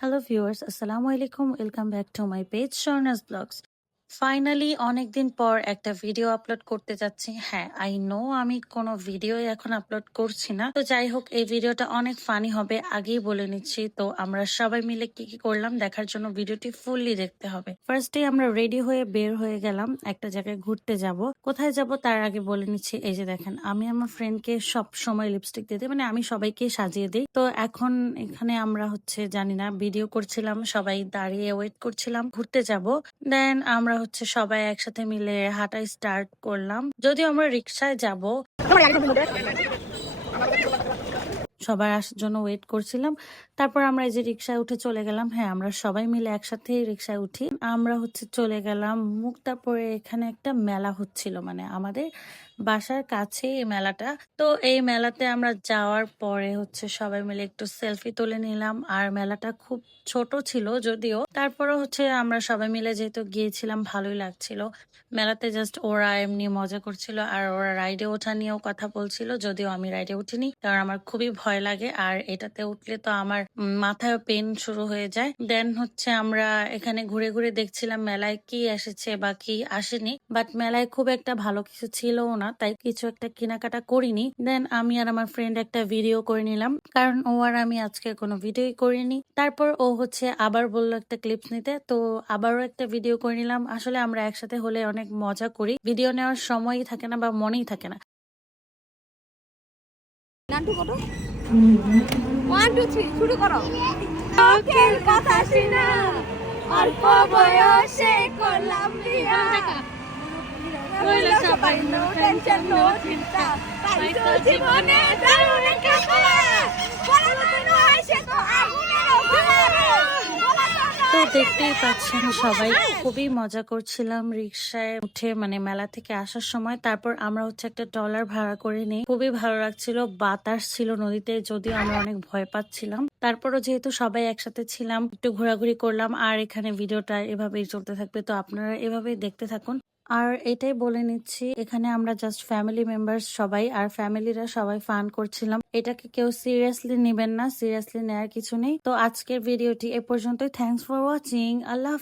Hello viewers, আসসালামু আলাইকুম। Welcome back to my page স্বর্ণাস ব্লগস। ফাইনালি অনেকদিন পর একটা ভিডিও আপলোড করতে যাচ্ছি। হ্যাঁ, আই নো আমি কোনো ভিডিও এখন আপলোড করছি না। তো যাই হোক, এই ভিডিওটা অনেক ফানি হবে, আগেই বলে নিচ্ছি। তো আমরা সবাই মিলে কি কি করলাম দেখার জন্য ভিডিওটি ফুললি দেখতে হবে। ফার্স্টে আমরা রেডি হয়ে বের হয়ে গেলাম একটা জায়গায় ঘুরতে যাব। কোথায় যাব তার আগে বলে নিচ্ছি। এই যে দেখেন, আমি আমার ফ্রেন্ডকে সব সময় লিপস্টিক দিয়ে দিই, মানে আমি সবাইকে সাজিয়ে দিই। তো এখন এখানে আমরা জানি না, ভিডিও করছিলাম, সবাই দাঁড়িয়ে ওয়েট করছিলাম ঘুরতে যাব। দেন আমরা সবাই একসাথে মিলে হাঁটা স্টার্ট করলাম। যদিও আমরা রিক্সায় যাব, সবাই আসার জন্য ওয়েট করছিলাম। তারপর আমরা এই যে রিক্সায় উঠে চলে গেলাম। হ্যাঁ, আমরা সবাই মিলে একসাথে রিক্সায় উঠি। আমরা চলে গেলাম মুক্তাপুরে। এখানে একটা মেলা হচ্ছিল, মানে আমাদের বাসার কাছে এই মেলাটা। তো এই মেলাতে আমরা যাওয়ার পরে সবাই মিলে একটু সেলফি তুলে নিলাম। আর মেলাটা খুব ছোট ছিল যদিও, তারপরে আমরা সবাই মিলে যেহেতু গিয়েছিলাম, ভালোই লাগছিল। মেলাতে জাস্ট ওরা এমনি মজা করছিল, আর ওরা রাইডে ওঠা নিয়েও কথা বলছিল। যদিও আমি রাইডে উঠিনি, কারণ আমার খুবই ভয় লাগে, আর এটাতে উঠলে তো আমার মাথায় পেন শুরু হয়ে যায়। দেন আমরা এখানে ঘুরে ঘুরে দেখছিলাম মেলায় কি এসেছে বা কি আসেনি। বাট মেলায় খুব একটা ভালো কিছু ছিলও না, তাই কিছু একটা কেনাকাটা করিনি। দেন আমি আর আমার ফ্রেন্ড একটা ভিডিও করে নিলাম, কারণ ও আর আমি আজকে কোনো ভিডিওই করিনি। তারপর ও আবার বললো একটা ক্লিপস নিতে, তো আবারও একটা ভিডিও করে নিলাম। আসলে আমরা একসাথে হলে অনেক মজা করি, ভিডিও নেওয়ার সময়ই থাকে না বা মনেই থাকে না। শুরু করো। কথা শুনা অল্প বয়সে করলাম বিয়া, হইলো সবাই নো টেনশন নো চিন্তা, তাই তো জীবনে দারুণ একটা খেলা, পড়াশোনা হয় সে তো আগুনের তো দেখতেই পাচ্ছেন সবাই খুবই মজা করছিলাম রিক্সায় উঠে, মানে মেলা থেকে আসার সময়। তারপর আমরা একটা ট্রলার ভাড়া করে নিই। খুবই ভালো লাগছিল, বাতাস ছিল নদীতে, যদিও আমরা অনেক ভয় পাচ্ছিলাম। তারপরও যেহেতু সবাই একসাথে ছিলাম, একটু ঘোরাঘুরি করলাম। আর এখানে ভিডিওটা এভাবেই চলতে থাকবে, তো আপনারা এভাবেই দেখতে থাকুন। আর এটাই বলে নিচ্ছি, এখানে আমরা জাস্ট ফ্যামিলি মেম্বার্স সবাই, আর ফ্যামিলিরা সবাই ফান করছিলাম। এটাকে কেউ সিরিয়াসলি নেবেন না, সিরিয়াসলি নেওয়ার কিছু নেই। তো আজকের ভিডিওটি এ পর্যন্তই। Thanks for watching. আল্লাহ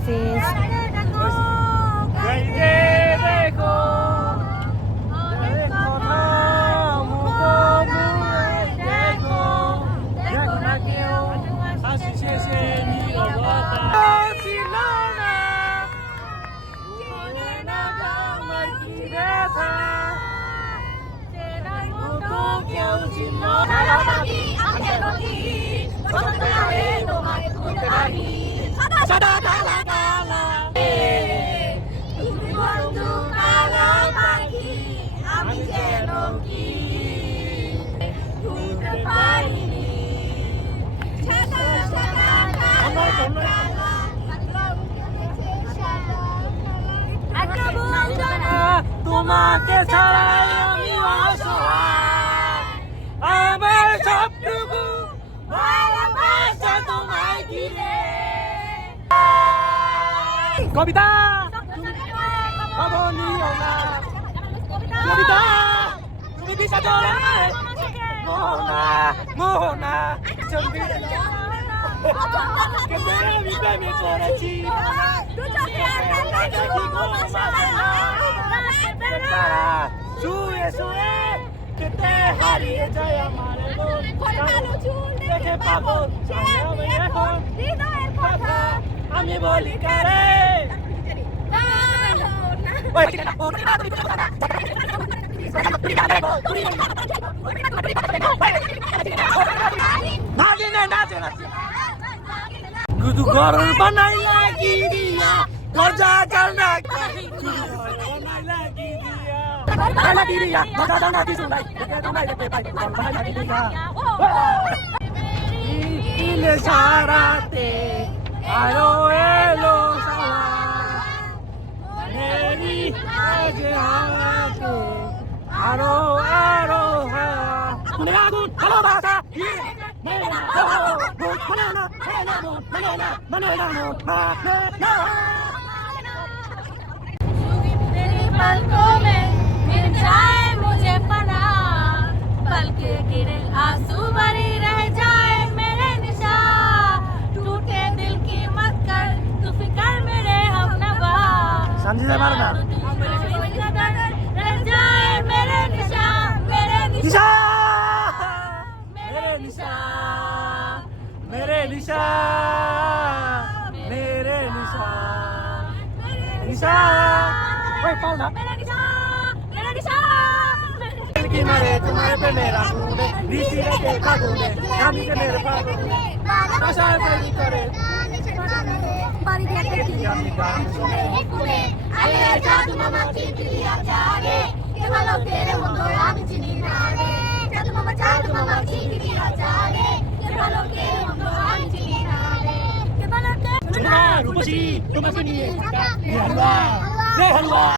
তোমাকে ছাড়াই আমি অসহায়, আমার সবটুকু ভালোবাসা তোমায় ঘিরে। কবিতা খবর নিও না, কবিতা তুমি দিশা জড়ায় মোহনা মোহনা চলবি আমি প্রেমে পড়েছি, শুয়ে শুয়ে কেটে হারিয়ে যায় আমার দেখে পাগল এখন কথা আমি বলি কারে। गुदु गरम बनाई लागी दिया गजा चलना लागी दिया गजा चलना की सुनाई देखे तो नहीं देखे भाई बनाई लागी दिया इले साराते आरो एलो साला मेरी आज हाथे आरो आरो हा मेरा गुड हेलो बासा पलकों में मिल जाए मुझे पना, पल के गिरे आंसू भरी रह जाए मेरे निशा, टूटे গান দিতে পারে না मेरे निशा मेरे निशा मेरे निशा मेरे निशा मेरे निशा निशा ओए पाल ना मेरा निशा मेरा निशा की मारे तुम्हारे पे मेरा सूट है ऋषि के कागोने रानी के मेरे पागोने आशा पे करे बारी देखते कुले आले जादू मामा चिंतिया जागे के वालो तेरे मुंडो आग चिनी नागे जादू मामा चिंतिया जागे के वालो तेरे मुंडो आग चिनी नागे के वालो रूपसी तुम्हारे लिए हलवा